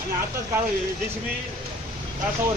आणि आताच काढ जेसीबी तासावर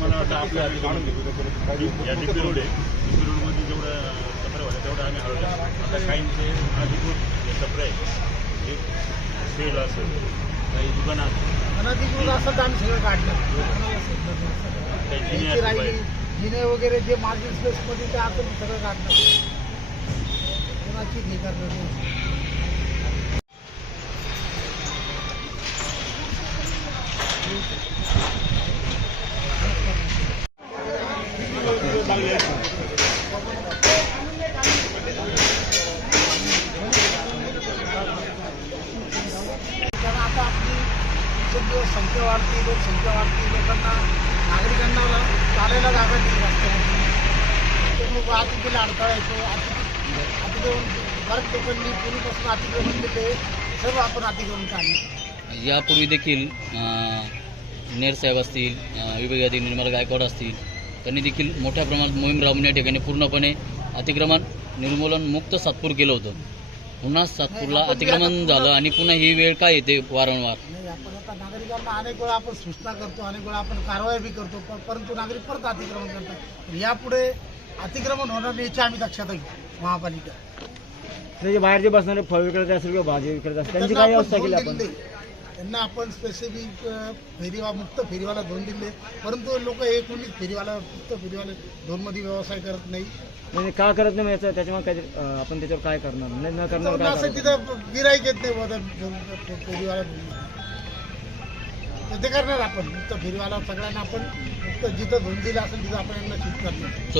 तुम्हाला वाटतं आपल्या या डिपी रोड आहे. डिपी रोडमध्ये जेवढं कचरा होता तेवढं आम्ही हळवलं आता काहींचे अधिकृत जे आहे जे सेल असेल काही दुकानात काही जिने वगैरे जे मार्जिन स्पेस मध्ये ते मी सगळं काढलं कोणाची हे करणार संख्या वाढते लोकसंख्या वाढते लोकांना नागरिकांना चालायला जागा नाही रस्त्यामध्ये त्यामुळे वाहतुकीला अडथळा येतो अति- अतिक्रमण बऱ्याच लोकांनी पूर्वीपासून अतिक्रमण दिले सर्व आपण अतिक्रमण काढले यापूर्वी देखील नेरसाहेब नेर साहेब असतील विभागीय अधिकारी निर्मला गायकवाड असतील त्यांनी देखील मोठ्या प्रमाणात मोहीम राबवून या ठिकाणी पूर्णपणे अतिक्रमण निर्मूलन मुक्त सातपूर केलं होतं. पुन्हा सातपूरला अतिक्रमण झालं आणि पुन्हा ही वेळ काय येते वारंवार? नाही आपण आता नागरिकांना अनेक वेळा आपण सूचना करतो अनेक वेळा आपण कारवाई बी करतो पण परंतु नागरिक परत अतिक्रमण करतात. यापुढे अतिक्रमण होणार नाही याची आम्ही दक्षता घेऊ महापालिका. ते जे बाहेर जे बसणारे फळ विक्रेते असेल किंवा भाजी विक्रेते असेल त्यांची त्यांना काय आपण व्यवस्था केली आपण. त्यांना आपण स्पेसिफिक फेरीवा मुक्त फेरीवाला दोन दिले. परंतु लोक हे कोणीच फेरीवाला मुक्त फेरीवाला दोन मध्ये व्यवसाय करत नाही. म्हणजे का करत नाही याचं त्याच्यामुळे काय आपण त्याच्यावर काय करणार? नाही न करणार काय असं? तिथं गिराईक येत नाही त्या फेरीवाला. तर ते करणार आपण. मुक्त फेरीवाला सगळ्यांना आपण मुक्त जिथं धुंद दिला असेल तिथं आपण यांना शिफ्ट करणार.